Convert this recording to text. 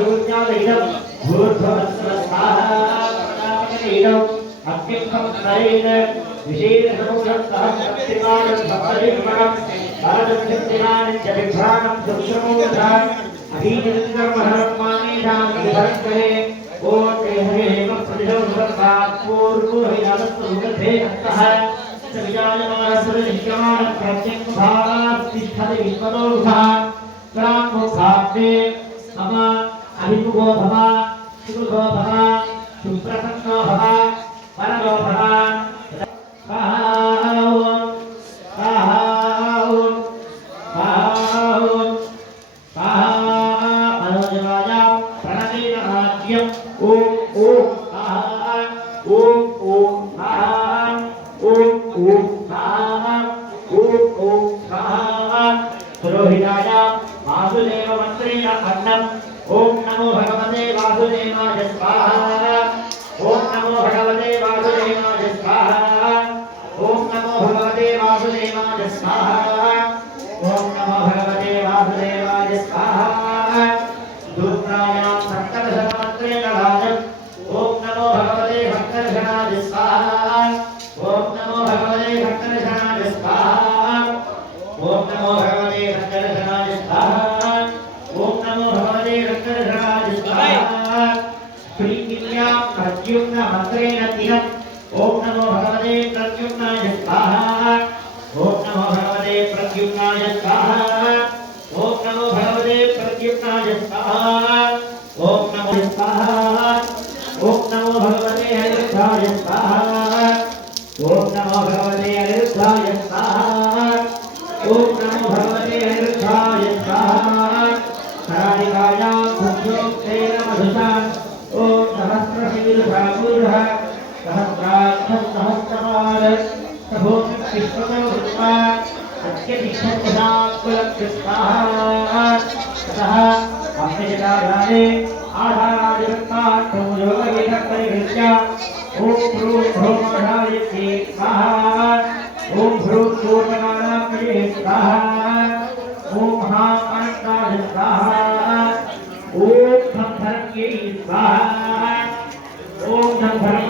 शून्यादीनं भूर्भुवस्वस्ताहापदापकरीनं अत्युत्तम नरेण विशेषसमुषत्तः सत्तिमानं सप्तरिक्मणं भारतं सिद्धिमानं च विभ्राणं सुश्रमोधान् अभीजनकर्महरत्मानेधां विभरङ्करे ओ ते हरे प्रतिशोधर्वात् पूर्वोहिनादस्तुगधे हस्तः सविजायमानसुरनिष्यमानं प्रत्यङ्भावात् तिष्ठति विश्वदोषः प्राङ्मुखाब्दे मम अभिमुखो भव सुखो भव सुप्रसन्नो भव परमो भव ओम नमो भगवते वासुदेवाय स्वाहा ओम नमो भगवते वासुदेवाय स्वाहा ओम नमो भगवते वासुदेवाय स्वाहा ओम नमो भगवते वासुदेवाय स्वाहा दुर्गायां सप्तदशमन्त्रेण राजन् ओम नमो भगवते भक्तर्षणाय स्वाहा ओम नमो भगवते भक्तर्षणाय स्वाहा ओम नमो भगवते भक्तर्षणाय स्वाहा ओम नमो भगवते रक्तरक्षणाय स्वाहा प्रीतिर्यां प्रद्युम्न मंत्रेण तिरम् ओम नमो भगवते प्रद्युम्नाय स्वाहा ओम नमो भगवते प्रद्युम्नाय स्वाहा ओम नमो भगवते प्रद्युम्नाय स्वाहा ओम नमो स्वाहा ओम नमो भगवते अनिरुद्धाय स्वाहा ओम नमो भगवते अनिरुद्धाय स्वाहा ओम नमो भगवते अनिरुद्धाय स्वाहा कालिकायां संयोक्तेन मधुसा ओम सहस्रशीर्षापूर्णः सहस्राक्षं सहस्रपाद सभोक्ति विश्वतो भूत्वा सत्यनिष्ठपदाकुलकृष्णाः ततः अम्बिकायाने आधारादिवत्तार्थं योगविधपरिहृत्य ओम भ्रूः भ्रूमधायते स्वाहा ओम भ्रूः पूर्णकालाप्रिये स्वाहा ओम हां अनन्ताय स्वाहा ओम धनधर्म्यै स्वाहा ओम धनधर्म